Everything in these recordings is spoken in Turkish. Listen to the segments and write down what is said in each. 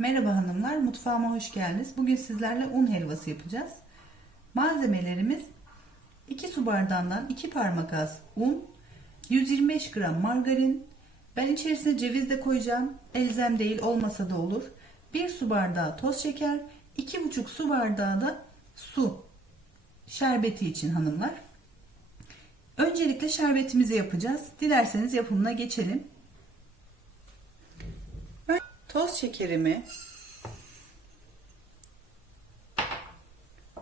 Merhaba hanımlar, mutfağıma hoş geldiniz. Bugün sizlerle un helvası yapacağız. Malzemelerimiz 2 su bardağından 2 parmak az un, 125 gram margarin, ben içerisine ceviz de koyacağım. Elzem değil olmasa da olur. 1 su bardağı toz şeker, 2,5 su bardağı da su. Şerbeti için hanımlar. Öncelikle şerbetimizi yapacağız. Dilerseniz yapımına geçelim. Toz şekerimi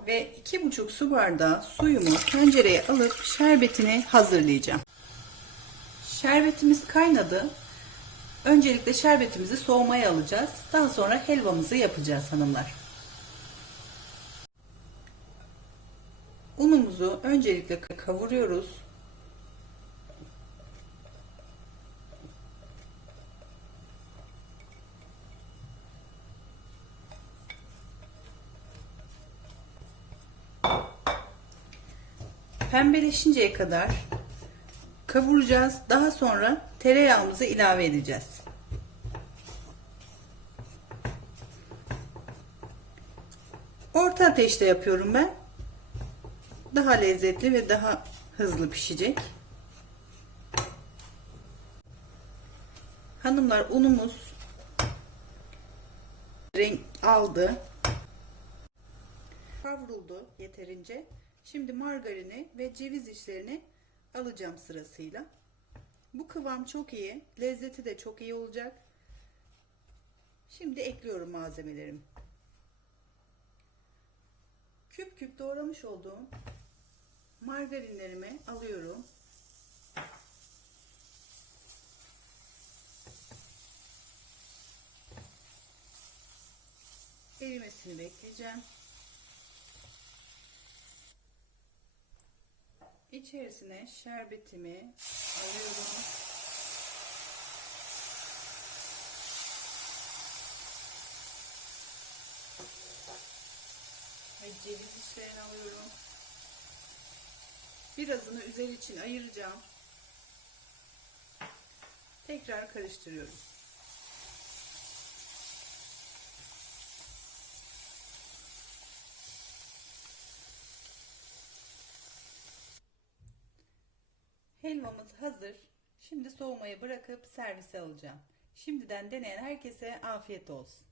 ve 2,5 su bardağı suyumu tencereye alıp şerbetini hazırlayacağım. Şerbetimiz kaynadı. Öncelikle şerbetimizi soğumaya alacağız. Daha sonra helvamızı yapacağız hanımlar. Unumuzu öncelikle kavuruyoruz. Pembeleşinceye kadar kavuracağız. Daha sonra tereyağımızı ilave edeceğiz. Orta ateşte yapıyorum ben. Daha lezzetli ve daha hızlı pişecek. Hanımlar unumuz renk aldı. Kavruldu yeterince. Şimdi margarini ve ceviz işlerini alacağım sırasıyla. Bu kıvam çok iyi. Lezzeti de çok iyi olacak. Şimdi ekliyorum malzemelerimi. Küp küp doğramış olduğum margarinlerimi alıyorum. Erimesini bekleyeceğim. İçerisine şerbetimi alıyorum. Ve ceviz işlerini alıyorum. Birazını üzeri için ayıracağım. Tekrar karıştırıyorum. Helvamız hazır. Şimdi soğumaya bırakıp servise alacağım. Şimdiden deneyen herkese afiyet olsun.